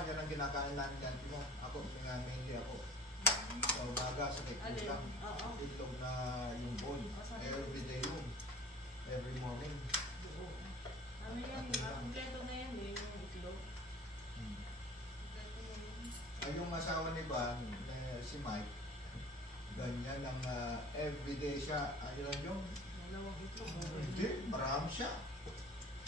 umaga, yan ang kinakain namin ng auntie mo. Ako, mainly ako. Sa umaga, sa kikul lang. Itlog na yung bone. Everyday yun. Every morning. Ano yan? Kompleto na yan eh, yung itlog. Ay, yung asawa ni Van, si Mike, ganyan ang everyday siya. Ano lang yung? Dalawang itlog. Hindi, marami siya.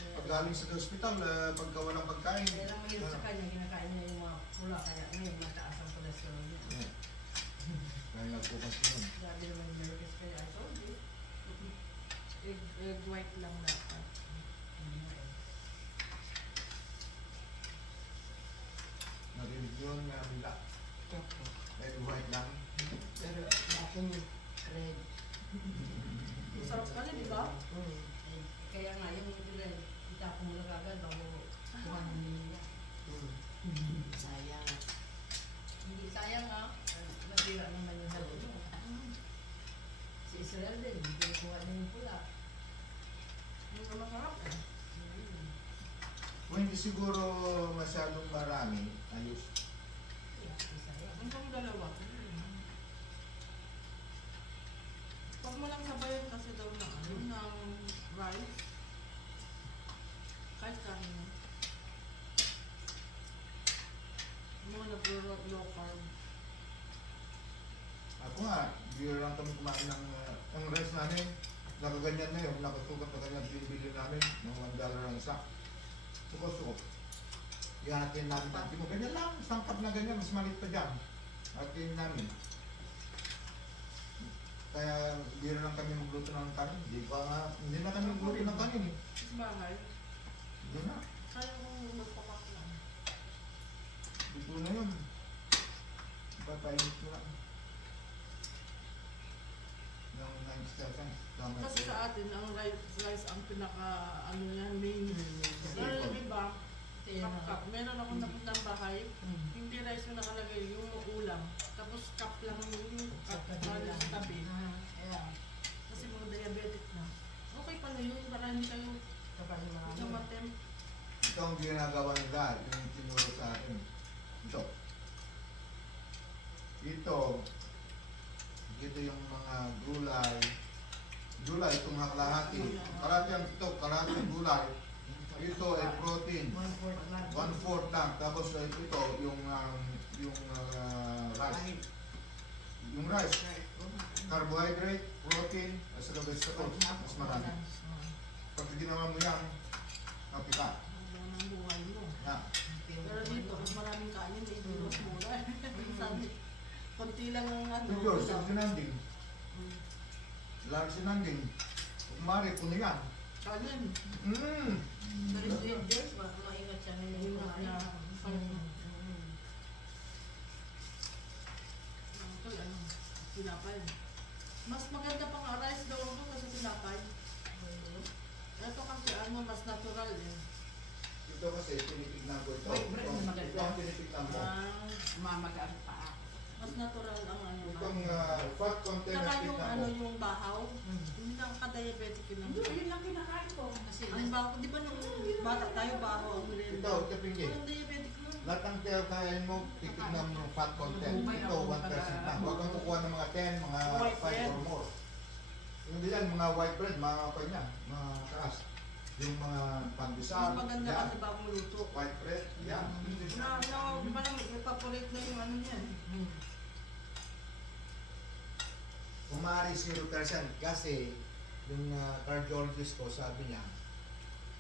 Pag galing sa hospital, pagka walang pagkain. Kaya lang mahirap sa kanya, kinakain niya yung mga pula, kaya ngayon mataas ang cholesterol niya. Kaya nagpukas yun. Grabe naman yung nervous kaya I told you. Egg white lang dapat. Narinig yun, Mila. Egg white lang. Pero akin yung red. Masarap ka na, di ba? Kaya nga yung red, itapon mo na kagad bago kuhanin nila. Sayang. Hindi sayang ha. Nasira naman yung halo mo. Si Israel din, hindi kuha na yung pula. Yung masarap eh. Kung hindi siguro masyadong marami, ayos. Hanggang dalawa. Huwag mo lang sabayan kasi daw na ano, ng rice. Kahit kanin. Mga nag-low carb. Ako nga, biro lang kami kumain ng ang rice namin. Nakaganyan na yun, nakasukat na ganyan binibili namin ng $1 ang isa. Suko-suko. Ihatin namin natin mo. Ganyan lang, sangkap na ganyan, mas maliit pa dyan. Hatin namin. Kaya biro lang kami magluto ng kanin. Hindi na kami magluto ng kanin eh. Sa bahay. Hindi na. Kaya kung magpapak lang. Dito na yun. Papainit mo lang. Yung 9 Kasi sa atin, ang rice ang pinaka, ano yan, main. Pero yung iba, cup. Meron akong napuntang bahay, hindi rice yung nakalagay, yung ulam. Tapos cup lang yung cup na sa tabi. Kasi mga diabetic na. Okay pala yun, para hindi kayo matem. Ito ang ginagawa nila, yung tinuro sa atin. Ito yung mga gulay. Gulay, itong kalahati. Kalahati ang ito, kalahati ang gulay. Ito ay protein. 1/4 lang. Tapos ito, yung rice. Yung rice. Carbohydrate, protein, at saka vegetable. Mas marami. Pag ginawa mo yan, kapita. Ang buhay mo. Yeah. Pero dito, mas maraming kanin, dito mas mura. Sabi, konti lang ang ano. Ito, sinanding. Lari sinanding. Kumari, puno yan. Kanin. Pero Diyos, maingat siya ngayon yung kumain. Ito, ano, tinapay. Mas maganda pang rice daw ito kasi tinapay. Ito kasi ano, mas natural eh. Ito kasi, tinitignan ko ito. Wait, bread na maganda. Ito ang tinitignan mo. Mamagaan pa ako. Mas natural ang ano. Itong fat content na saka yung tignan ano, mo. yung bahaw, hindi na ka-diabetic yun. Yun lang kinakain ko. Kasi Ang bahaw, di ba nung bata tayo bahaw ang merienda? Ito pingi. Walang diabetic nun. Lahat ng kain mo, titignan mo ng fat content. Ito, 1% lang. Huwag kang kukuha ng mga 10, mga 5 or more. Hindi yan, mga white bread, mga kapay niya, mga taas. Yung mga pandesal, Mas maganda yan. kasi bago luto. White bread, yan. Parang evaporate na yung ano niyan. Kumari 0% kasi yung cardiologist ko sabi niya,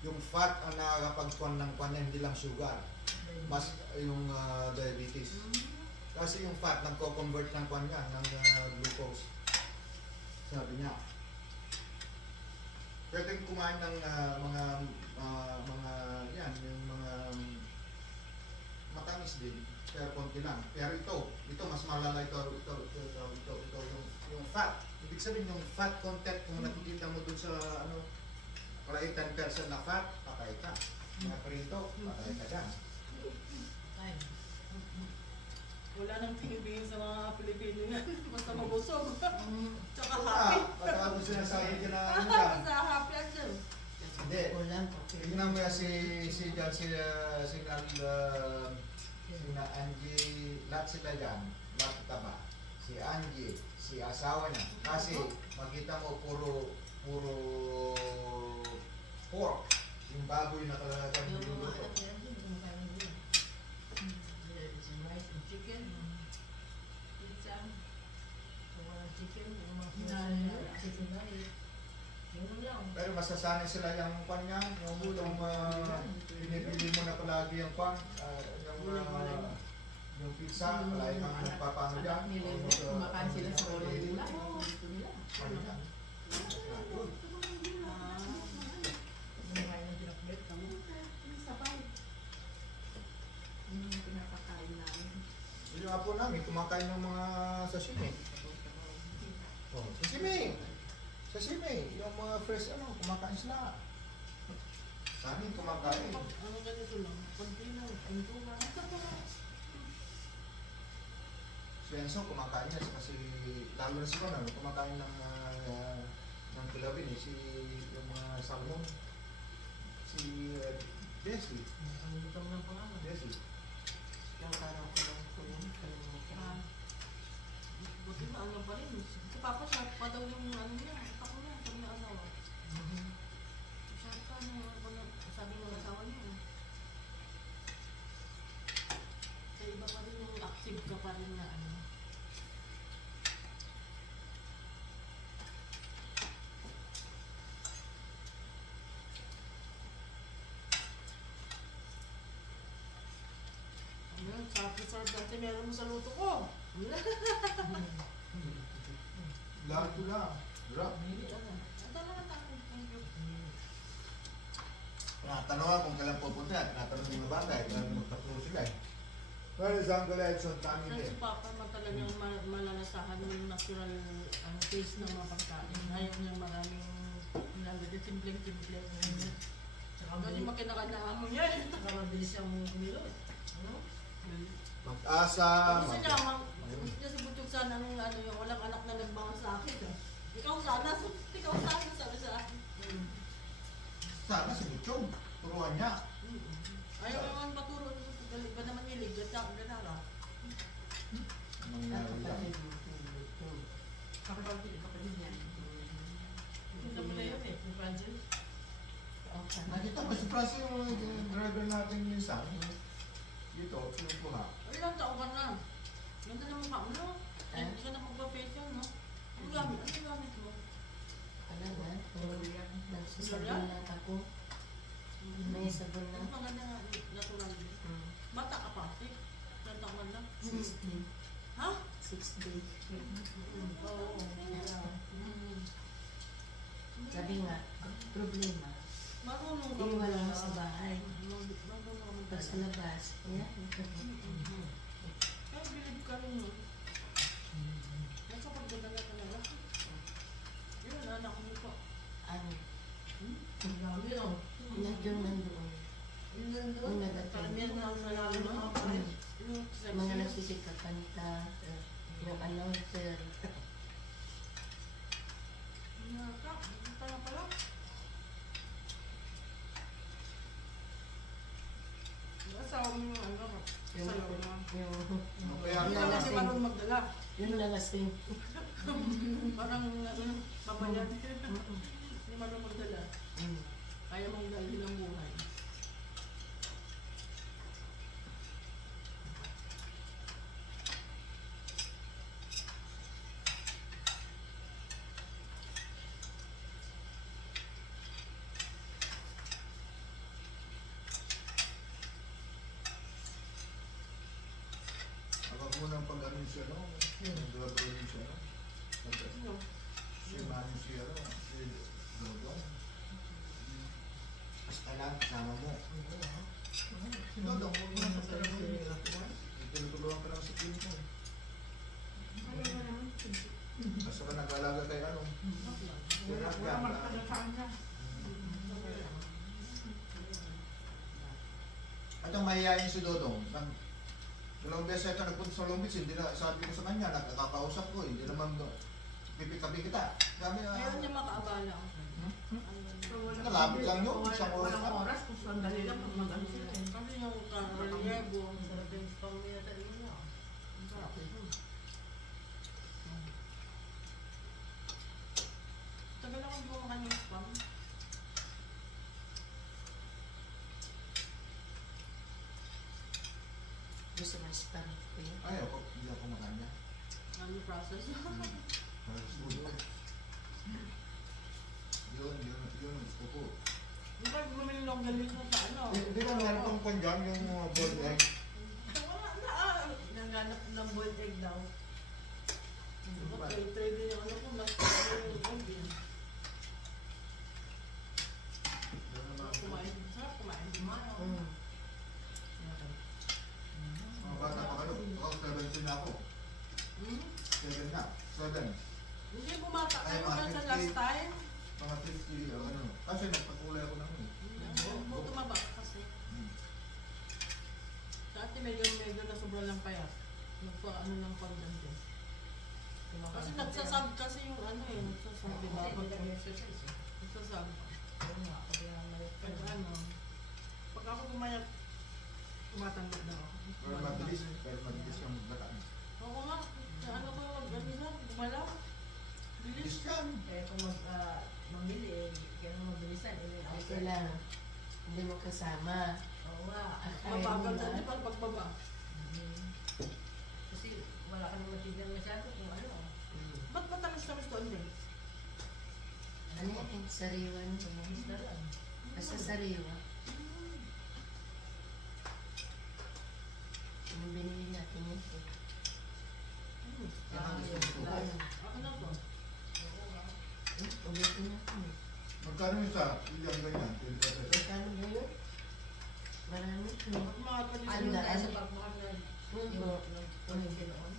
yung fat ang nakakapagkuhan ng kanya, hindi lang sugar. Mas yung diabetes. Kasi yung fat nagko-convert ng kanya ng glucose. Sabi niya. Pwedeng kumain ng mga yan, yung mga matamis din, pero konti lang. Pero ito mas malala ito yung fat. Ibig sabihin yung fat content kung nakikita mo dun sa ano, kalay 10% na fat, patay ka. Mga prito, patay ka dyan. Wala nang tinibigin sa mga Pilipino yan. Basta mabusog. Tsaka happy. Pagka mo sinasabi ka na ano yan. Basta happy at dyan. Hindi. Tingnan mo yan si Sina Angie, lahat sila dyan, lahat taba. Si Angie, si asawa niya. Kasi makita mo puro pork. Yung baboy na talaga Yung mga niluluto. anak niya, hindi mo kaya nila. Some rice and chicken. Pizza. Kung walang chicken, yung mga Hinahalo. chicken rice. Yun lang. Pero masasanay sila yung kanya, yung pinipili mo na palagi yung kwan, yung pizza, palagi kang nagpapano dyan. Kumakain sila sa walang gulay. Gusto nila. Ano yan? Kumakain ng pinakbet kami. Sabay. Yun yung pinapakain namin. Yung apo namin, kumakain ng mga sashimi. Oh, sashimi! Sashimi! Yung mga fresh kumakain sila. Sa amin kumakain. Ano ganito lang, konti lang, ito lang. Si Enzo kumakain na kasi lalo na si Conan, kumakain ng tilapin si yung mga salmon. Si Jessie. Ang lutong ng pangalan. Jessie. Yung araw ko lang ko yun. Ah, buti na ano pa rin. Si Papa siya pa daw yung ano niya, ako niya, sabi ng asawa. Siya pa sabi ng asawa niya. Sa iba pa rin yung active ka pa rin na ano. Ano, sa preserve dati meron mo sa luto ko. Lahat ko lang. Drop. Ito na natin. Thank you. Tinatanong ako kung kailan pupunta at tinatanong yung mga bagay, kailan magtatlo sila eh. Well, isang collection kami Kasi din. si Papa talagang malalasahan mo yung natural taste ng mga pagkain. Ayaw niya maraming nalagay, simple-simple. Tsaka Kasi mabilis- makinakandaan mo yan. tsaka mabilis siyang kumilo. Ano? Mag-asa, Gusto niya, gusto niya si Butchok sana nung ano, yung walang anak na nagbangan sa akin. Ikaw sana, sabi sa akin. Sana si Butchog, turuan niya. Ayaw naman paturo, galing ba naman nilig, ganara. Nangyari yan. Kapatid yan. Ito mo na yun eh, yung Francis. Okay. Nakita mo si Francis yung driver natin minsan. Dito, pinukuha. Ilang taon ka na? Ganda na mukha mo, no? Hindi ka na magpa-facial, no? Ano gamit mo? Ano ba? Nagsasabon na ako. May sabon na. Mas maganda nga, natural din. Bata ka pa, eh? Ilang taon ka na? 6 days. Ha? 6 days. Oo. Sabi nga, problema. Marunong ka Iwan magdala. mo sa bahay. Marunong ka Pag sa magdala. labas, yan. Kaya bilib ka rin yun. Nasa pagdadala ka na lang. Yun, anak mo po. Ano? Ang dami, no? Nandiyon nandoon. Yun nandun. Yung nag-attend. Karamihan na ang nalalo mo. Yung Mga nagsisikakanta. Yung announcer. Naka, pala pala. Yung asawa mo yung ano, Yung, sa loob na. Kaya Hindi ka naman si marunong magdala. Yung nalasing. Parang pamayan. Hindi marunong magdala. Kaya mong dalhin ang buhay. Abang mo ng pag-amin siya, no? Nag-gagawin siya, no? Ano? Si Manny siya, no? Si Dodong. Mas kailangan kasama mo. Dodong, huwag mo na kasama mo. Tinutulungan ka lang sa team mo. Basta ka nag-alaga kay ano? Wala man ka na kanya. At ang mahihayin si Dodong, dalawang beses ito nagpunta sa Long Beach, hindi na, sabi ko sa kanya, nakakausap ko, hindi naman pipitabi kita. Sabi Ayaw niya makaabala. Nalapit lang yun, isang oras Walang lang. oras kung sandali lang pag mag-ano sila. Kasi yung karelyebo, sa Gusto mo sparrow ko yun. Ay, ako, hindi ako makanya. Ano process? Yun, gusto ko. Di ba bumili ng galing sa ano? Di ba meron kang kwan dyan, yung boiled egg? Wala na Nanganap ng boiled egg daw. Diba, trade din yung ano ko, mas yung egg yun. Kumain. Sarap kumain. Mm. Mga bata pa kayo. Ako, 17 na ako. Hmm? 7 na. 7. Hindi bumata Ay, kayo mga na sa 50. last time. Mga 50 o ano. Kasi nagpakulay ako ng ano. Buto tumaba kasi. Dati medyo na sobrang lang payat. Nagpa-ano lang pagdante. Kasi nagsasab kasi yung ano eh, nagsasab, di ba? Nagsasab. Pag ano, pag ako pumayat, tumatanda na ako. Pero mabilis yung magbataan. Oo nga, sa ano ko, ano na, gumalaw. Bilis. Bilis yan. Kaya kung mamili, kaya mabilisan. Ito lang. Hindi mo kasama. Oo nga. Mabagal na di ba pagbaba? Kasi wala ka naman tignan masyado kung ano. Ba't matamis-tamis doon din? Ano yan? Sariwan. Tumamis na lang. Basta sariwa. Ano binili natin yun? Ako na to. Ulitin natin. Magkano yung isa? Yung ganyan. 20 pesos. Magkano ba yun? Marami. Pag mga Ano kanila, tayo sa pagmahal na yung ginoon?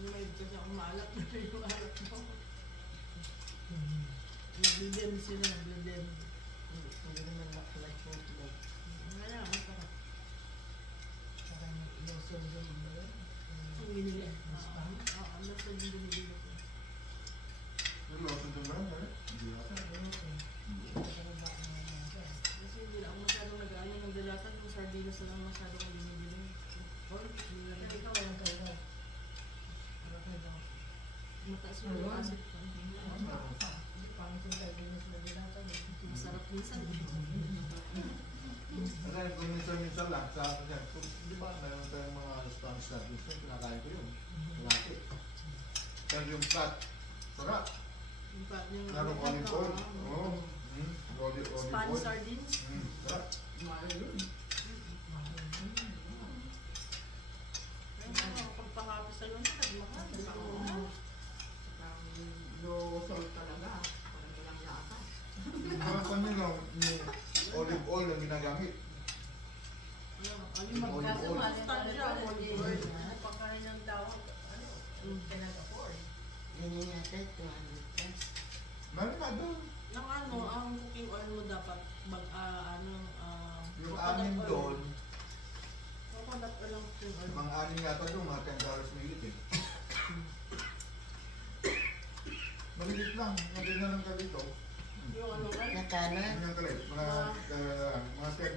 may kasi akong maalat na yung alat mo. Nag-blend sila, nag-blend. Hindi naman makulat yung tulog. Kaya, masarap. Parang lotion yung ba yun? Ang binili. Oo, lotion yung binili ko. Yung lotion doon ba? Hindi yata. Kasi hindi na ako masyadong nag-ano ng dalatan. Yung sardinas na lang masyadong ang binibili. Pero ikaw walang kayo. Walang kayo. Mataas yung acid ko. Hindi pangit yung sardinas na dilatan. Masarap minsan. Kasi kung minsan lang sa akin yan. Di ba meron tayong mga Spanish service na pinakain ko yun. Malaki. Pero yung flat, sarap. Yung pa, yung Meron olive oil. Oo. Olive Spanish oil. sardines. Sarap. Mahal yun. Kaya kapag pangapos sa yun, mahal. Low salt talaga. Parang walang lasa. Mga kanila, yung olive oil ang ginagamit. Yung Olive Kaso oil. mahal yung Sustansya, olive oil. pagkain ng tao, ano, cannot afford. Ganyan yata, 200 plus. Meron nga doon. Ng ano, ang cooking oil mo dapat Yung anim doon, coconut oil ang cooking oil. mga anim yata doon, mga $10 milit eh. Malilit lang, hindi na lang ka dito. Yung ano ka? Nakano? Yun ang kalit, mga $10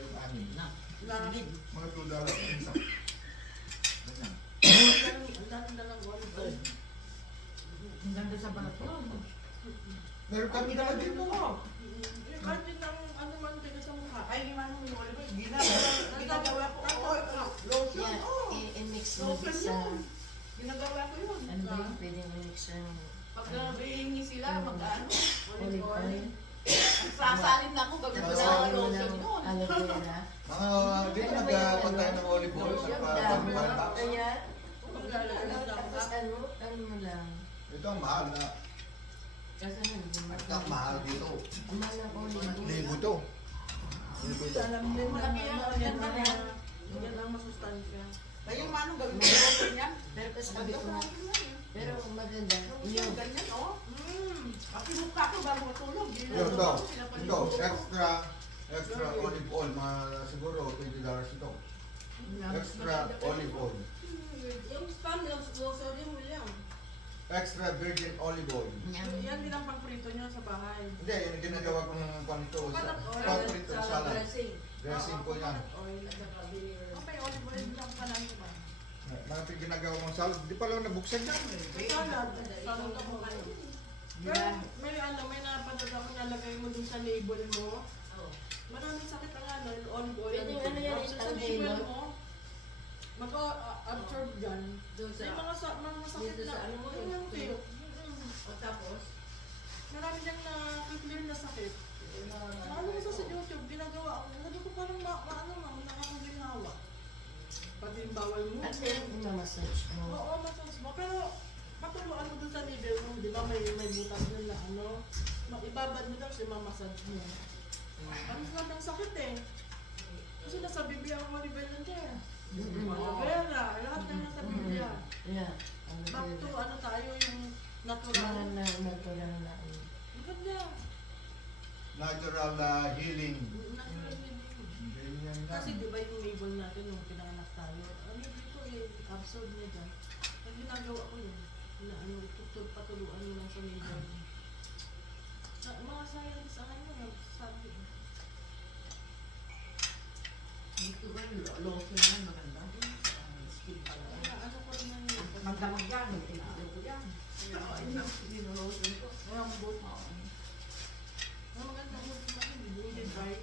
yung anim. Na, Mga $2 ang isa. Ganyan. ang daming dalang olive oil. Ang ganda sa balat yun. Meron kami naman dito ko. Kahit din ang ano man din sa mukha. Ay, yung ano yung olive oil. Ginagawa ko. Lotion. Yeah, Oh. i-mix mo din sa... Ginagawa ko yun. Ano ba yung pwedeng i-mix ng Pag nabihingi sila, mag-ano. olive oil? Sasalin na ako, gawin ko na lotion yun. Aloe vera. Di ba nagpagkain ng olive oil sa pagpapalta? Kaya, Maglalagay ng tapos dangkap. ano mo lang. Ito ang mahal na. Kasi hindi mo Ang mahal dito. Ang mahal ng olive oil. Libo to. Libo ito. Alam din na Malaki yan, yan ba yan? yan ang masustansya. Kaya manong gawin ko lotion yan. Pero kasi sabi ko nga, pero ang maganda, yung Ganyan, oh. Makibuka ko bago matulog. Ito, extra olive oil. Mga siguro $20 ito. Extra olive oil. Yung spam lang, sodium mo lang. extra virgin olive oil. Yan din ang pangprito nyo sa bahay. Hindi, yung ginagawa ko ng panito. Coconut oil. Pangprito Sa salad. dressing. Dressing ko yan. Coconut oil. At saka vinegar. Okay, olive oil lang pala ito ba? Mga ginagawa kong salad. Di pa lang nabuksan yan. Salad. Salad ako kayo. Pero may may napanood ako nalagay mo dun sa label mo. Oh. Maraming sakit ang olive oil. Pwede ano yan, Tapos sa isang label gallon? mo, mag-absorb yan. Doon May sa... mga sakit dito na. sa ano mo, Yung yung kayo. O tapos? Marami diyang na-clear na sakit. Ano mo sa YouTube, ginagawa ko. Sabi ko parang nakakaginawa. Pati yung bawal mo. At yung massage mo. Oo, massage mo. Pero matuluan mo dun sa label mo, di ba may butas dun na ano. Ibabad mo daw siya, mamassage mo. Ang sarap ng sakit eh. Kasi nasa Biblia ang Maribel nandiyan. Aloe vera, lahat na nasa Biblia. Yeah. Back to ano tayo, yung Natural natural. na, natural na. Maganda. Natural healing. Natural living. Ganyan yan. Kasi di ba yung label natin nung pinanganak tayo, ano dito eh, absorb niya dyan. Ang ginagawa ko yun, na ano, patuluan mo lang sa label. Mga science, ano, sabi. Dito ba yung lotion yan maganda? Skin pala. Ano ko rin yan yun. Magdamag yan. Tinalo ko yan. Lotion ko. Ang boot. Ang maganda mo sa mga hindi dry.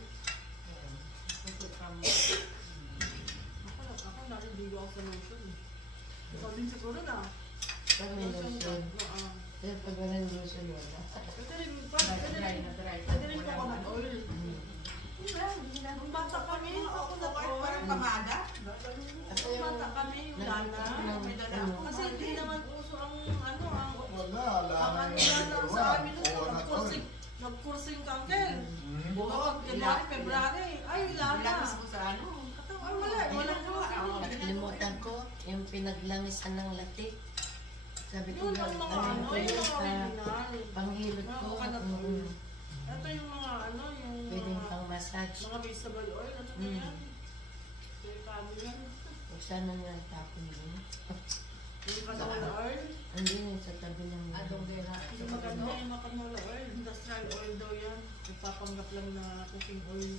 Kasi kami. Ako naliligo ako sa lotion. Ikaw din siguro na. Pag may lotion. Oo. Pero pag walang lotion, wala. Pwede rin, Dry na dry. pwede rin coconut oil. Nung bata kami, coconut oil. Parang pamada. Ako Nung yung... bata kami, yung lana. May dala ako. Kasi hindi naman uso ang ano, ang Wala, ang alam ano na lang sa amin nito, nagkursing kangkel. Bukod, January, February, ay lana. Bilangas ko sa ano. Ay wala, walang gawa. Nakalimutan ko, yung pinaglangisan ng latik. Sabi ko, Yun ang mga ano, pwede yung mga sa original. panghilot Mga ko. coconut oil. Ito yung mga ano, yung Pwede mga pang massage. vegetable oil. Ano na yan? Kaya kami yan. Huwag sana nga tapon din. Yung canola oil. Andun yun sa tabi ng... Adong dera. Yung maganda yung mga canola oil. Industrial oil daw yan. Nagpapanggap lang na cooking oil.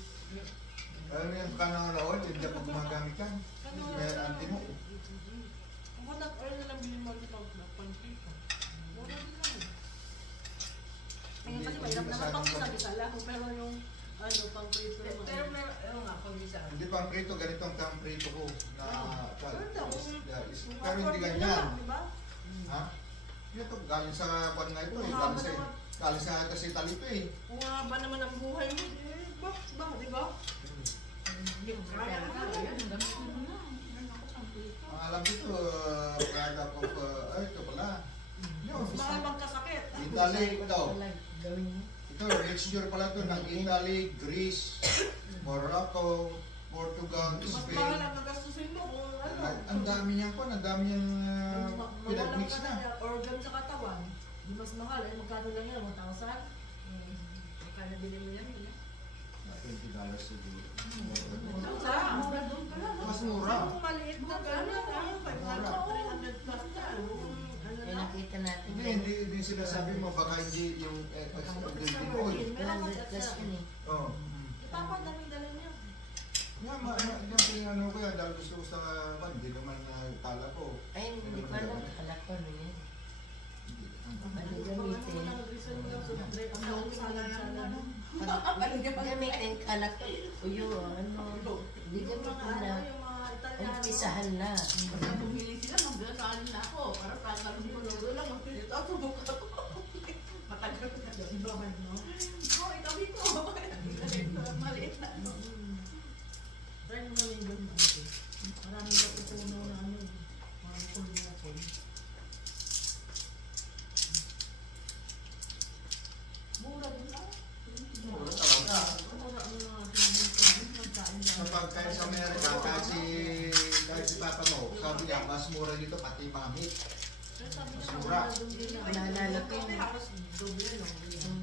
Ano yung canola oil, hindi ako gumagamit yan. Canola Kaya oil. anti mo. Coconut oil na lang bilhin mo dito. Pang-pito. Mura din lang. Ngayon kasi mahirap naman pang isa-isa lang. Pero yung ano, pang-pito naman. Pero meron, ano nga, kung isa. Hindi pang prito, ganito ang pang prito ko. Na, Ganda, pero hindi ganyan. Diba? Ha? Ito, galing sa kwan na ito eh. Galing sa kasi talito eh. Kung ba naman ang buhay mo, eh, ba, di ba? Hindi ko kaya na. Ayan, ang dami ko na. Ang alam dito, product of, ito pala. Mas mahal magkasakit. Italy ito. Gawin mo. Ito, mixture pala ito ng Italy, Greece, Morocco, Portugal, Mas mahal Spain. ang nagastusin mo kung ano. Ang dami niyang kwan, ang dami niyang pinag-mix Mawalan ka na. na organ sa katawan. Di mas mahal eh. Magkano lang yan? 1,000? Kaya bili mo yan. $20 siguro. Mura doon pala. Mas mura. Yung maliit na gano'n, 500, 300 plus na. Ano May na? nakita natin. Hindi sinasabi mo, baka hindi yung extra building oil. Meron 200 plus yun eh. Oo. Ipapa, daming dala niya. Yan pinano ko yan, dahil gusto ko sa kwan, hindi naman tala ko. Ay, hindi ko alam. Akala ko ano yan. Ano gamitin? Gamitin, kala ko. Uyo, ano. Hindi gamitin na. Umpisahan na. Pagka bumili sila, magdala sa akin na ako. Para tagalog ko lang. Ito ako buka ko. Matagal ko na doon. Iba man, no? Oo, itabi ko. Maliit na. Try mo na yung ibang ano. Maraming natutuno na ano. Mga kulong na po. Mura din lang. Mura talaga. Mura ang mga pinagkain magkain Sa pagkain sa Amerika, kahit si Papa mo, sabi niya, mas mura dito pati mga meat. sabi Mas niya, mura. doon din na. Naalala ko yun. Halos doble lang.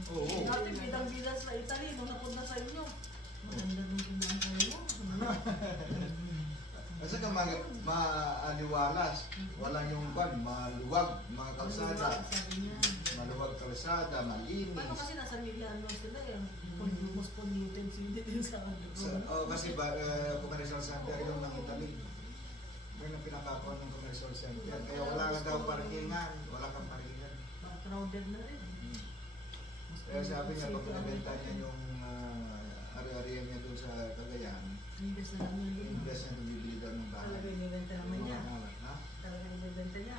Oo. Dati bidang-bidang sa Italy, nung napunta sa inyo. Maganda nung pinang kayo. At saka maaliwalas. Walang yung bag, maluwag, mga kalsada. Sabi niya. Maluwag kalsada, malinis. Paano kasi nasa Milano sila eh. Most polluted city din sa ano. Kasi commercial center yung ng Italy. May nang pinakakuha ng commercial center. Kaya wala ka daw parkingan. Wala kang parkingan. Crowded na rin. Kaya sabi niya, pag nabenta niya yung ari-ariyan niya doon sa Cagayan, Invest na lang yun. invest niya doon bibili daw ng bahay. Talaga inibenta naman niya. Ha? Talaga inibenta niya.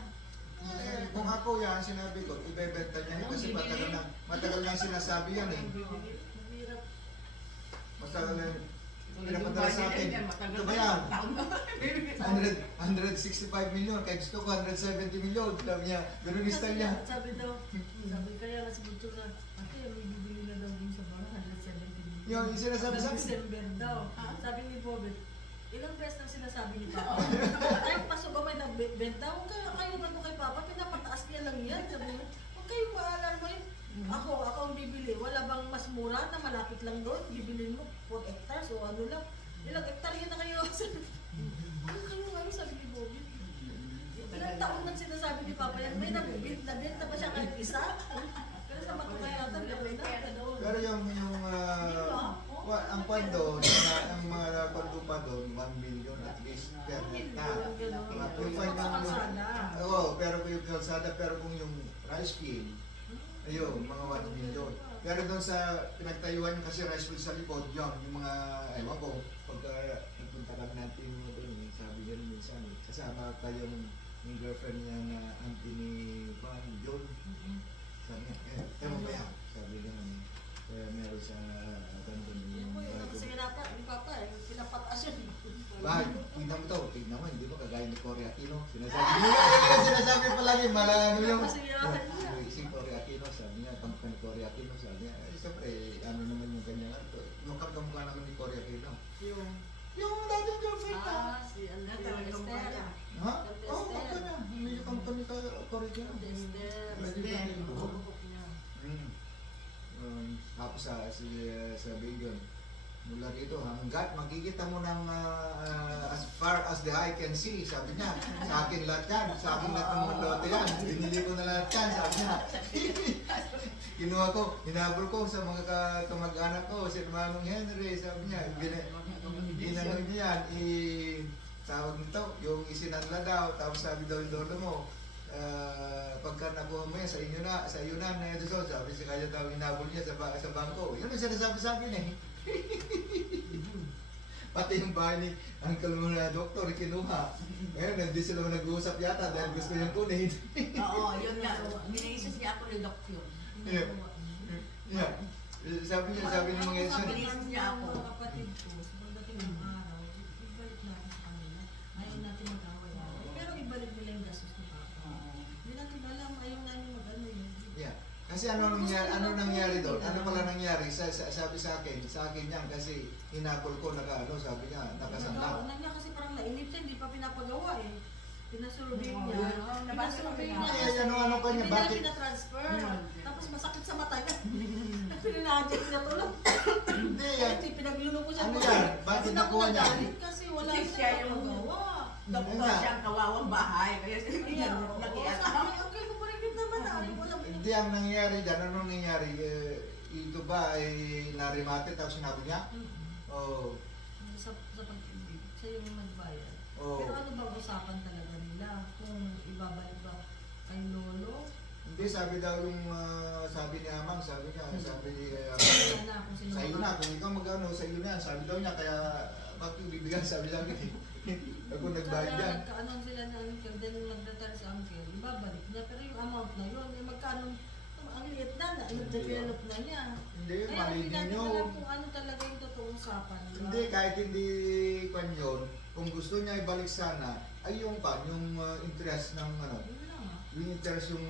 Kung ako yan, sinabi ko, ibebenta niya kasi matagal na sinasabi yan eh. Mahirap. Matagal na pinapadala sa akin. Ito ba yan? 165 million, kaya gusto ko 170 million. Sabi niya, ganun yung style niya. Sabi daw, sabi kaya nga si Butcho na, ate, may bibili na daw din sa baka, 170 million. Yung sinasabi sa akin. December daw. Sabi ni Bobet, ilang beses nang sinasabi ni Papa. Kahit pasok ba may nagbenta, huwag kayo ano kay Papa, pinapataas niya lang yan. Sabi niya, huwag kayong maalarma yun. Ako ang bibili. Wala bang mas mura na malapit lang doon? Bibili mo 4 hectares o ano lang. Ilang hectare yun na kayo. Ano kayo nga sabi ni Bobet? Ilang taon nang sinasabi ni Papa yan, may nabenta ba siya kahit isa? Pero sa matukayatan, nabenta doon. Pero ang kwando, ang mga kwando pa doon, 1 million at least per hectare. Yung pero kung yung kalsada, pero kung yung rice field, ayun, mga 1 million. Pero doon sa pinagtayuan kasi rice field sa likod, yung mga, ewan ko, pagka nagpunta kami natin mo doon, sabi niya minsan, kasama tayo ng girlfriend niya na auntie ni Juan, John. Sabi niya, mo ba yan? Sabi niya, meron sa doon yung Kasi ni Papa, pinapataas yun. bakit? Tignan mo to, tignan mo, hindi mo kagaya ni Cory Aquino. Sinasabi pa lagi, malano yung si Cory Aquino, sabi niya, kamukha ni Cory Aquino, sabi niya, siyempre, ano naman yung kanyang ano, yung kamukha naman ni Cory Aquino. Yung dating girlfriend ka. Si Esther. Ha? Oo, kamukha niya. Yung kamukha ni Cory Aquino. Esther. Tapos sa Bigon, mula dito, hanggat makikita mo ng as far as the eye can see, sabi niya, sa akin lahat yan, sa akin lahat ng mga lote yan, binili ko na lahat yan, sabi niya. Kinuha ko, hinabol ko sa mga kamag-anak ko, si Manong Henry, sabi niya, ginano niya yan, tawag nito, yung isinanla daw, tapos sabi daw yung lolo mo, pagka nakuha mo yan, sa iyo na, na Edison, sabi si kaya daw hinabol niya sa bangko. Yun ang sinasabi sa akin eh. Pati yung bahay ni Uncle mo na doktor, kinuha. Ngayon, hindi sila nag-uusap yata dahil gusto niyang kunin. Oo, yun nga. Minaisis niya ako ni Doc yun. Yeah. Sabi ng mga Edison. Minaisis niya ako. Mga kapatid ko, sa pagdating ng araw, ibalik natin sa kanila. Ayaw natin mag-away-away. Pero ibalik nila yung gastos ng Papa. Hindi natin alam, ayaw namin mag-ano yun. Yeah. Kasi ano nangyari doon? Ano pala nangyari? Sabi sa akin yan kasi hinapol ko sabi niya, nakasanla. Ano niya kasi parang nainip siya, hindi pa pinapagawa eh. Pinasurvey niya. Pinasurvey niya. Ay, ano ka niya? Hindi Bakit? niya pinatransfer. Tapos masakit sa mata niya. Pinanadyak niya tulog. Hindi yan. Kasi pinaglulong ko siya. Ano yan? Bakit nakuha niya? Kasi wala Kasi siya yung magawa. doktor siyang kawawang bahay. Kaya siya Kaya, nakialam. sabi niya, okay, kumarigit naman na. Hindi ang nangyari dyan. Anong nangyari? Ito ba ay narimate tapos sinabi niya? Oo. Sa pag-ibig, siya yung magbayad. Oo. Pero ano bang usapan talaga nila? Kung ibabalik ba kay Lolo? Hindi, sabi daw yung sabi ni Amang, sabi niya, sabi ni Kaya na kung sino sa iyo na, kung ikaw mag-ano, sa iyo na yan, sabi daw niya, kaya bakit bibigyan, sabi lang niya. Ako nagbayad yan. Kaya nagkaanon sila na uncle, then nung nag-retire sa uncle, ibabalik niya. Pero yung amount na yun, eh magkano, ang liit na, nag-develop na niya. Hindi, Kaya mali hindi din natin yun. alam kung ano talaga yung totoong usapan. Diba? Hindi, kahit hindi pan yun, kung gusto niya ibalik sana, ay yung interest ng Yun lang ah. yung interest yung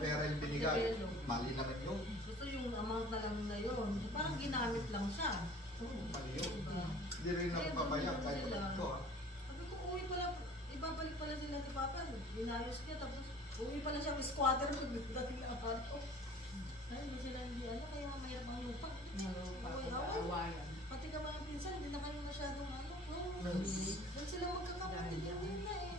pera yung binigay. Mali naman yun. Gusto yung amount na lang na yun. Parang ginamit lang siya. Mali yun. Diba? Hindi rin ako papayak kahit Sila. ito ah. Sabi ko, uwi pala, ibabalik pala sila ni Papa. Inayos niya, tapos uwi pala siya with squatter pagdating na ako. Ay, hindi sila hindi ano, kaya mahirap ang lupa. Away-away. Awayan. Pati ka mga pinsan, hindi na kayo masyadong ano. Doon sila magkakapatid, hindi na eh.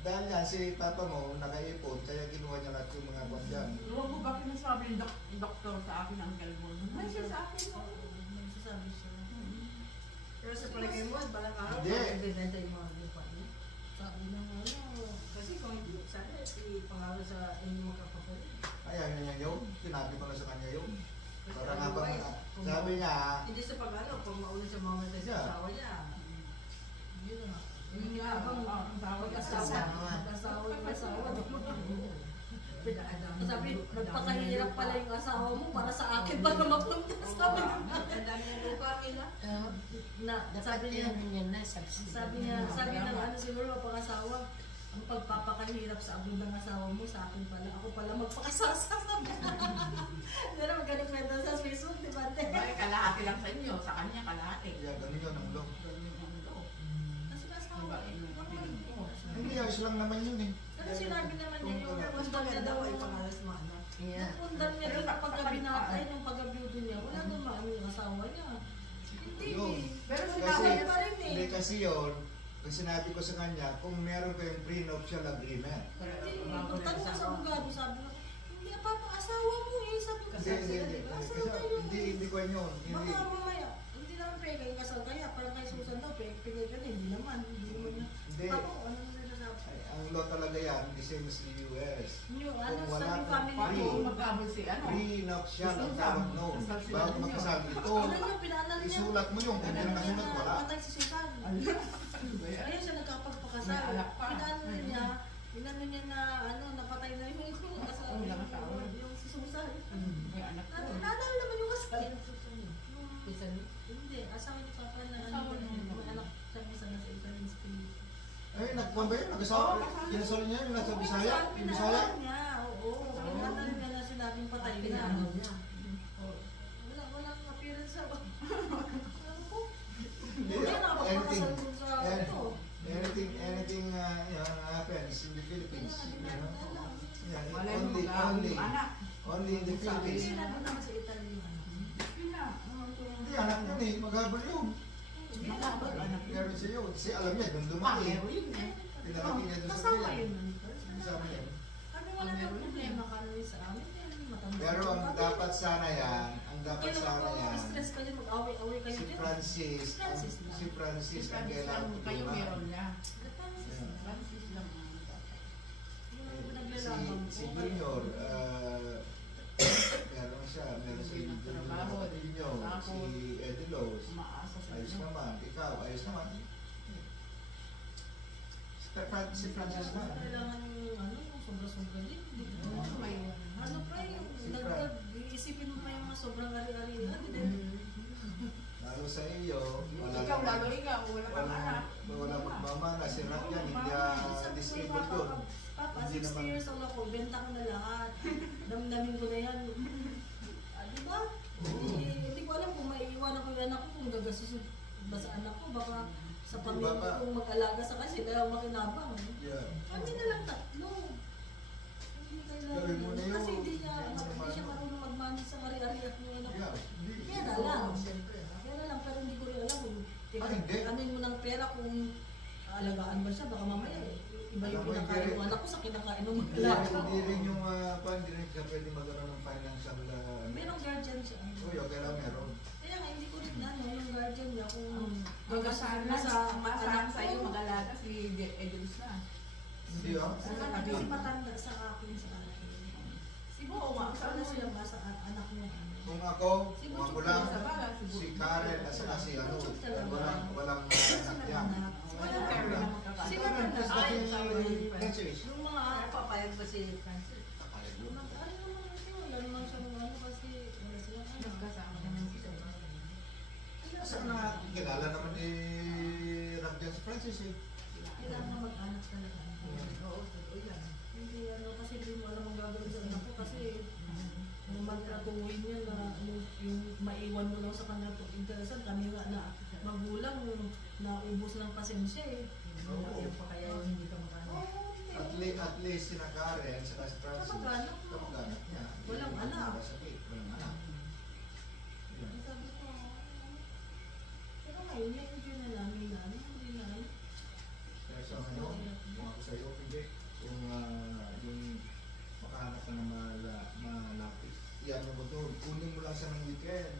Dahil nga si Papa mo nakaipon, kaya kinuha niya lahat yung mga kwan dyan. Huwag mo ba kinasabi ng doktor sa akin, Uncle Mo? May siya sa akin, no? Nagsasabi siya. Pero sa palagay mo, balang araw, Hindi. magbibenta yung mga lupa niya. Sabi niya ano, kasi kung hindi, sana ipangalo sa inyo magkakapatid. Ayaw niya yun, sinabi ko na sa kanya yun. Kasi Para ano nga ba ba, eh, kung sabi niya, hindi sa pag-ano, pag mauna siya mamatay sa Yeah. asawa niya. Yun nga. Yun nga, Mag-asawa yung asawa. Sabi, magpakahirap pala yung asawa mo para sa akin para mapunta. Sabi na, sabi niya, sabi ng ano siguro mapakasawa, ang pagpapakahirap sa abot ng asawa mo sa akin pala. Ako pala magpakasasa. Pero magkano kwento sa Facebook, di ba? Ay, kalahati lang sa inyo, sa kanya kalahati. yeah, ganun yun ang ulo. Kasi asawa eh. Hindi, ayos lang naman yun eh. Pero sinabi naman niya yung pundar niya daw ay pangalas mo anak. Yung pundar niya daw kapag binatay, nung pag-abiyudo niya, wala daw maano yung asawa niya. Hindi Yun. eh. Pero Kasi, Sinabi pa rin eh. hindi kasi yun, ang sinabi ko sa kanya, kung meron kayong prenuptial agreement. Hindi, pagtanong ko sa abogado, sabi ko, hindi pa asawa mo eh. Sabi ko, Hindi. kasal Kasi kayo. hindi ko yun. Hindi. Baka mamaya, hindi naman pwede kayong kasal kaya, parang kay Susan daw, pwede ka na, hindi naman. Hindi. Paano, ano na nasasabi? Ay, ang law talaga yan, the same as the US. Yung Kung ano, wala sabi kang family free. ko. paano magkabol si ano? Prenuptial ang tawag noon. Bago magkasal ito, Ano yung pinaanan niya? isulat mo yung kung hindi Pinaanan nakasunod, niya wala. na patay si Susan. Ayun siya nagkapagpakasal. May anak pa. Pinano niya na ano, napatay na yung kasal. Oh, yung asawa. Yung si Susan. May anak ko. Naalala naman yung kasal. Pisan. Hindi, asawa ni Papa na Asawa ano, niya. may anak siya isa na sa Italian Spain. Ay, nagkuhan ba yun? Nag-asawa? Kinasal niya yung nasa Bisaya? Yung Bisaya? Pinaanan niya, oo. Pinaanan niya na sinabing patay na. Pinano niya. Walang appearance sa... Ano ko? Hindi, Hindi, nakapagpakasal anything, dun sa ito. anything happens in the Philippines. You know? Yeah, Wala yung only anak. in the Philippines. Sinabi naman sa Italy yung ano. Yun na. Hindi, anak yun eh. Maghabol yun. Meron siya yun. Kasi alam niya, doon lumaki. Pero yun eh. Pinalaki niya doon sa Kasama Pilipinas. yun. Kasama yan. Ano wala nang problema ka rin sa amin. Matanda. Pero ang dapat sana yan, Kaya naman kung stress kayo, mag-away-away kayo si dyan. Francis, Francis lang. si Francis ang kailangan Kayo tulungan. meron na. Yeah. Francis lang. Yung naglalabang Si ko. Junior, meron siya yung Trabaho, Junior, tapos, si Edilos, Umaasa sa ayos inyo. naman, ikaw, ayos naman. Si Francis na. Kailangan yung ano, yung sobra-sobra din. Hindi ko May ano pa yung Si dagdag, iisipin mo pa yung mga sobrang ari-arihan. Hindi. Lalo sa iyo, ikaw, lalo ikaw, wala kang anak. wala magmamana, si Rat yan, hindi Sabi ko disabled yung yun. Papa, Hindi 60 naman- years old ako, benta ko na lahat. Damdamin ko na yan. Di ba? Hindi ko alam kung maiiwanan ko yung anak ko, kung gagastusin ba sa anak ko, baka sa pamilya Baka- kong mag-alaga sa kasi, kaya makinabang. Yeah. Kami na lang tatlo. Hindi Gawin mo na kailangan. yun. Kasi hindi siya marunong mag-manage sa ari-ariat ng anak ko. Yeah. Kaya na lang. Kaya na lang, pero hindi ko rin alam kung hindi. amin mo ng pera kung aalagaan ba siya, baka mamaya iba yung Alam mo, pinakain hindi ng rin- anak ko sa kinakain ng Hindi, mag-alaga. hindi rin yung, hindi rin siya pwede magkaroon ng financial, Merong guardian siya. Uy, okay lang, meron. Kaya nga, hindi ko rin na, no, yung guardian niya kung Magasahan gagastusin na na sa masahan anak sa iyo ko. mag-alaga si Edulus na. Hindi ah. Kasi matanda sa akin sa akin. Si Bo, Sana sila ba sa anak mo? Kung ako lang, si Karen at saka si ano, walang anak yan. Wala Karen na. na magkakasama. Sila na Ay, lang. Francis. Yung mga Papayag ba si Francis? ano naman ito, wala naman siya ng ano kasi wala silang ano. Nagkasama naman sila. Saan na kilala naman ni Ramjan si Francis eh. Kailangan mag-anak talaga. Oo, totoo yan. Hindi ano kasi hindi mo alam ang gagawin sa anak ko kasi nung magtratuhin niya na yung maiwan mo lang sa kanya po interesan kami nga na magulang naubos ng pasensya eh. Yan pa kaya yung hindi ka makano. Oo, At least si Karen saka si Francis. Kamag-anak mo. Kamag-anak niya. Walang Hindi anak. masakit, walang anak. Yan. sabi ko, pero ngayon, na-enjoy na namin na, hindi na, Kaya sa ngayon, kung ako sa'yo, hindi. Kung yung makahanap ka na malapit. Iyan mo doon, kunin mo lang siya ng weekend.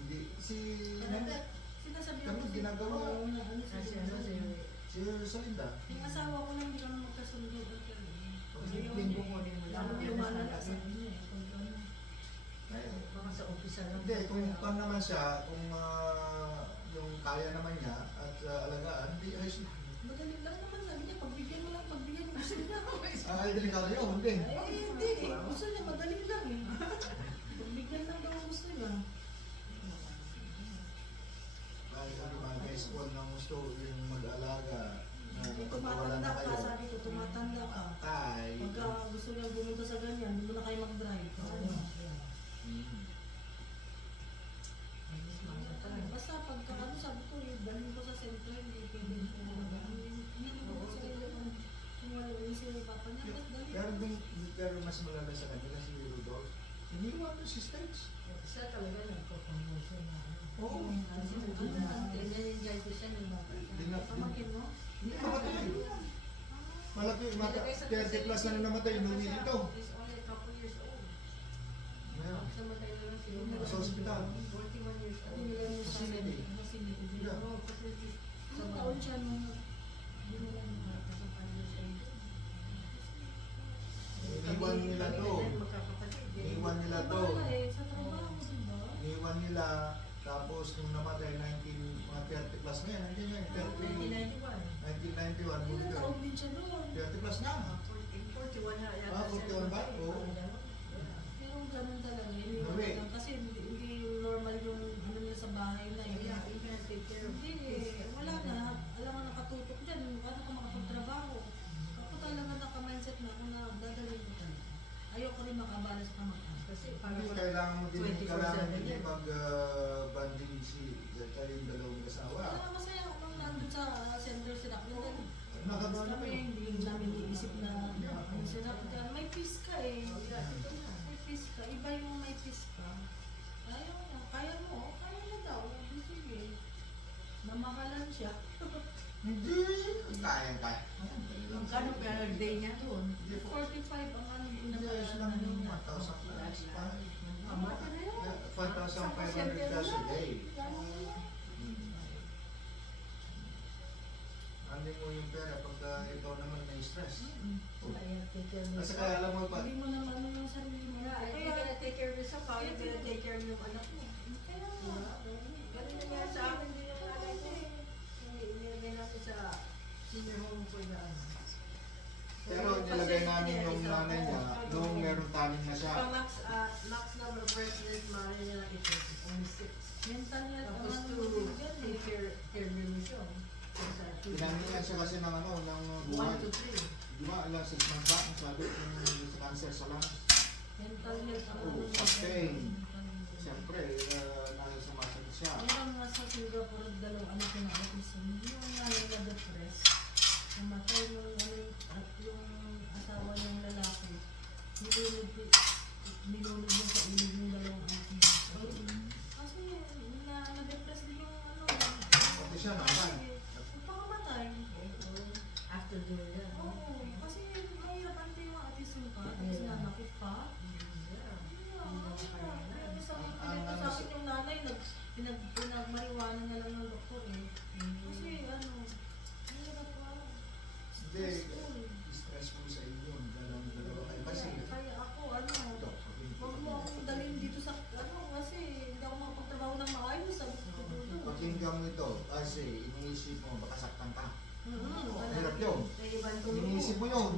Hindi, sinasabi Ganun ako ginagawa. Oo, na ano Kasi siya. ano, si Rosalinda. Yung asawa ko lang hindi kami magkasundo. Linggo ko din mo lang. Lalo lumalala sa inyo eh. Pag ano. Ayun. Baka sa umpisa lang. Hindi, kung pan naman siya, kung yung kaya naman niya at alagaan, hindi, ayos na. Madali lang naman sabi niya, pagbigyan mo lang, pagbigyan mo gusto niya. Ay, delikado yun, hindi. Ay, hindi eh. Gusto niya, madali lang eh. Pagbigyan lang daw ang gusto niya. Ay, sabi mga guys, huwag nang gusto yung mag-alaga. Tumatanda ka, sabi ko, tumatanda ka. Ay. Pagka gusto niya bumunta sa ganyan, hindi mo na kayo mag-drive. Mm. Basta pagka ano, sabi ko, dalhin ko sa sentro, hindi pwede ko mag-ano. Hindi ko sa iyo kung wala yung si Papa niya, ba't dalhin? Pero mas malala sa kanila si Rudolph. Iniwan mo si Stakes. Siya talaga nagko-conversion na. Oo. Kasi nag-enjoy ko siya nung bata. Pamakin mo? Hindi namatay. Malaki, 30 plus na namatay, nung dito. He's only a couple years old. Ngayon. Sa matay na lang sila. Sa ospital. 41 years old. Hindi nila yung sa Facility. facility. Yeah. Oo, facilities. Sa Ilang taon siya nung dinala niya. Iniwan nila to. Iniwan nila to. Wala eh, sa trabaho, diba? Iniwan nila, tapos nung namatay, mga 30 plus na yan. Hindi na, 1991. Ilang taon din siya doon. 30 plus na. 41 na yata. 41 ba? Oo. Pero ganun talaga, hindi Grabe. lang. Kasi hindi yung normal yung ano nila sa bahay na eh. Hindi eh, wala na. Alam mo nakatutok dyan, paano ka makapagtrabaho? Ako talaga naka-mindset na ako na dadalhin ko talaga. Ayoko rin makabala sa kamag-anak. Kasi Hindi, parang kailangan mo din, 24/7 kailangan din yan. pag-banding kayo yung dalawang Kaya kasawa. masaya ako nung nandun sa center sila. Nakagawa na Kami kayo. hindi namin iisip na ano sila. May peace ka eh. May peace ka. Iba yung may peace ka. Ayaw na. Kaya mo. Kaya mo daw. Sige. Namahalan siya. Hindi. Kaya. Magkano kaya day niya doon? 45 ang ano Yes, lang yung 1,000 plus. 5,500 plus a day. Andin mo yung pera pagka ikaw naman may stress. Kaya take care of Kasi yourself. kaya alam mo ba, Hindi mo naman ano yung sarili mo. Yeah, if you're gonna take care of yourself, how you gonna take care of yung anak mo? Kaya Ganun na nga sa akin din yung nanay ko. Nilagay namin sa senior home for the ano. pero nilagay namin yung nanay niya nung meron taning na siya. Pang max number of residents, maaari niya lang ito. Only 6. mental health ang Tapos ano to mo din yan eh. caregivers yun. Pinangingan siya kasi ng ano, ng buhay. 1 to 3. Di ba, alam, 6 months ba, ang sabi yung sa cancer sa lungs. Mental health ang ano Oo, mo. sustain. Siyempre, nasa sumasakit siya. Meron nga sa Singapore, dalawang anak na autism. Yung nga yung na-depress. Namatay nung ano at yung asawa niyang lalaki. Nilulog niya sa ilog yung dalawang anak niya. Kasi na-depress din yung ano. Pati siya naman. Pakamatay. After doing that. Oo. Kasi mahirap ang yung autism ka. Tapos nanakit pa. Pinagpo sa akin yung nanay, pinagmariwanan na lang ng doktor eh. Kasi ano, mahirap pa. Hindi, stressful sa inyo. Dalawa kayo kasi. Kaya ako, ano, huwag mo akong dalhin dito sa, ano, kasi hindi ako makapagtrabaho ng maayos. Sabi ko dito. Pakinggan mo ito kasi iniisip mo baka saktan ka. Wala. Hirap yun. Iniisip mo yun.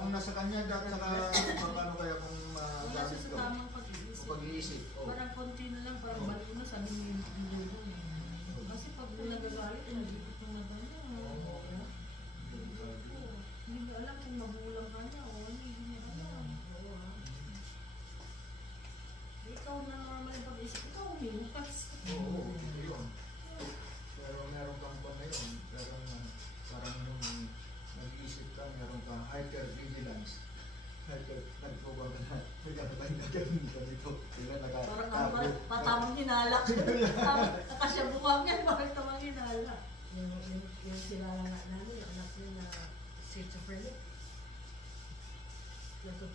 Kung nasa kanya, saka paano kaya kung Wala siya gamit sa ko. tamang pag-iisip. Kung pag-iisip. Oh. Parang konti na lang, parang balik na, sabi mo yung dulo. Kasi pag nagagalit, hindi ko itong nagano. Hindi mo alam kung magulang ka na o ano, hindi mo alam. Ikaw na normal pag-isip, ikaw umiukas. Oo, yun. Pero meron kang pa ngayon, parang yung nag-iisip ka, meron kang hyper-vigilance. Nagpubang ka na, nagkatapain ka ganito. Parang ano, patamang hinalak. Nakasyabu ka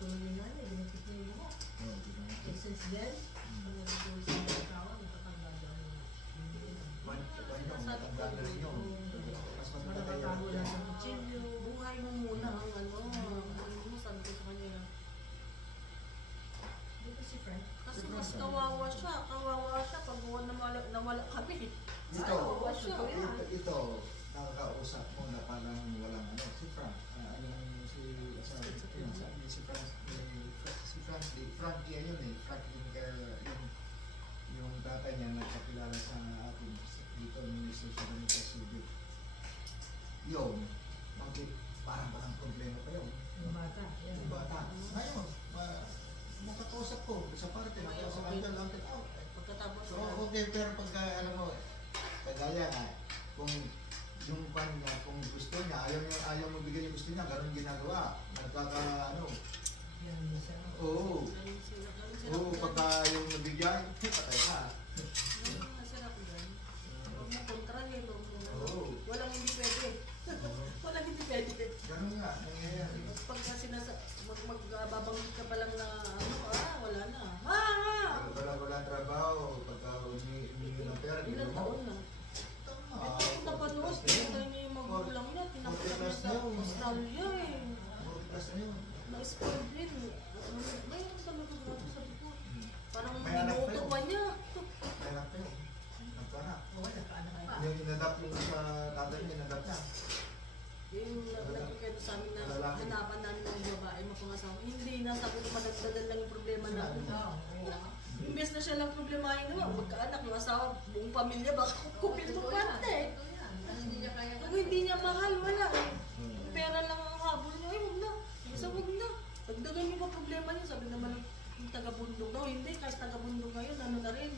tuloy yung nanay, ginapit niya yung buhok. Oh, di ba? And since then, pag nagtuloy sa mga tao, natatanda daw na. Matanda na rin yun. Mas matanda yan. Wala sa kutsilyo. Buhay mo muna ang ano mo, sabi ko sa kanya. Di ba si Frank? Kasi mas kawawa siya pag nawala kami. Ito, Kawawa siya. ito, nakakausap mo na parang walang ano, si Frank. Frankie ayun eh. Frankie yung tatay niya nagpakilala sa atin dito nung isa sa ganito studio. Yun, bakit parang problema pa yun? Yung bata. Yan. Yung bata. Ngayon, makakausap ko sa parte, nakausap ko lang. Pagkatapos So, okay, pero pagka, alam mo, kagaya nga, kung yung pan niya, kung gusto niya, ayaw mo bigay yung gusto niya, ganun ginagawa. Yan yung isa. Oo, pagka yung nabigyan, patay ka. Masarap yan. Huwag mo kontrahin. Oo. Walang hindi pwede. Walang hindi pwede. Ganun nga, nangyayari. Pagka magbabanggit ka pa lang na wala na. Wala trabaho, pagka umihingi ng pera, Ilang taon na. Tama. Ito napanood, pinatay niya yung magulang niya, pinakita niya sa Australia eh. Plus na yun. Na-spoil din. Mayroon sa nagagawa sa likod. Parang May anak pa minuto yun. pa niya. May anak pa yun. Nagkaanak. Oo, nakaanak pa. Yung inadapt yung sa tatay niya, inadapt na. Yung nagkikita sa amin na Lalaki. hanapan namin ng babae mapangasawa. Hindi na, sabi ko madagdagan lang yung problema namin. Oo. Imbes na siya lang problemahin naman, magkaanak, yung asawa, buong pamilya, baka kupit mo parte. Kung hindi niya mahal, wala eh. Yung pera lang ang habol niya, huwag na. Yung isa, huwag na. Dagdagan niyo pa problema niya, sabi naman yung taga-bundok daw, hindi, kahit taga-bundok ngayon, ano na rin,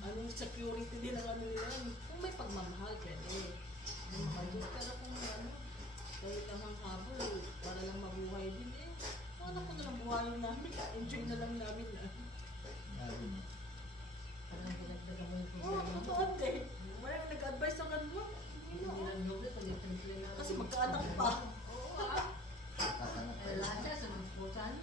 anong security din ang ano nila. Kung may pagmamahal, pwede. Pero kung ano, dahil lang ang habol, para lang mabuhay din eh. Kung anak ko na lang buhayin namin, enjoy na lang namin na. Parang ginagdagan mo yung Oo, problema. totoo din. Mayroong nag-advise sa kanila. Hindi lang doble, pag i-triple na. Kasi magkaanak pa. Eh, lahat yan sa mga putahan.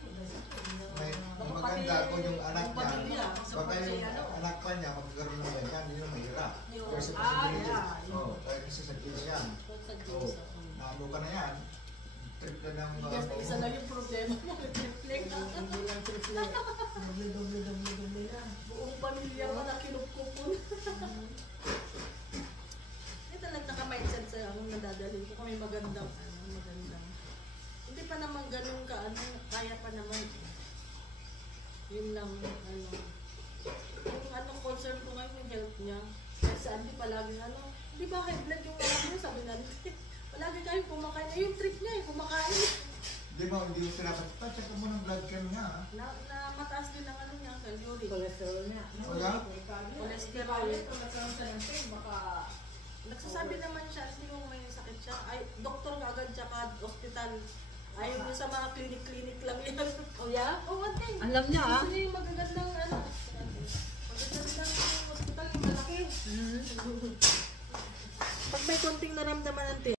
May maganda kung yung anak Yung pamilya, niya, sa baka yung pamilya, anak pa niya magkakaroon ng ganyan, hindi na mahirap. Yun. Kasi Ah, possibility. yeah. Oo, kaya kasi sa kids yan. Sa Oo, Diyos. naano ka na yan. Trip na ng mga... Isa lang yung problema mo. Reflect na. Hindi lang triple. Doble na. Buong pamilya mo na kinupkupon. Ito lang naka-mindset sa ang nadadalhin ko. Kami magandang. Hindi pa naman ganun ka, kaya pa naman. Yun lang, yung concern ko ngayon, yung health niya. Kasi sa Andy palagi hindi ba high blood yung anak niya, sabi natin. Palagi kayo kumakain. Yung trip niya kumakain. Di ba, hindi yung sinabi, check mo ng blood cam niya. Na mataas din ang niya, uric. Cholesterol niya. Wala? Cholesterol. Baka Nagsasabi naman siya, hindi mo may sakit siya. Ay, doktor ka agad siya ka, hospital. Ayaw mo sa mga clinic-clinic lang yan. Oh, yeah? Oo, ate. Alam niya, ah. Gusto niya yung magagandang, magagandang hospital, yung malaki. Pag may konting naramdaman, ante,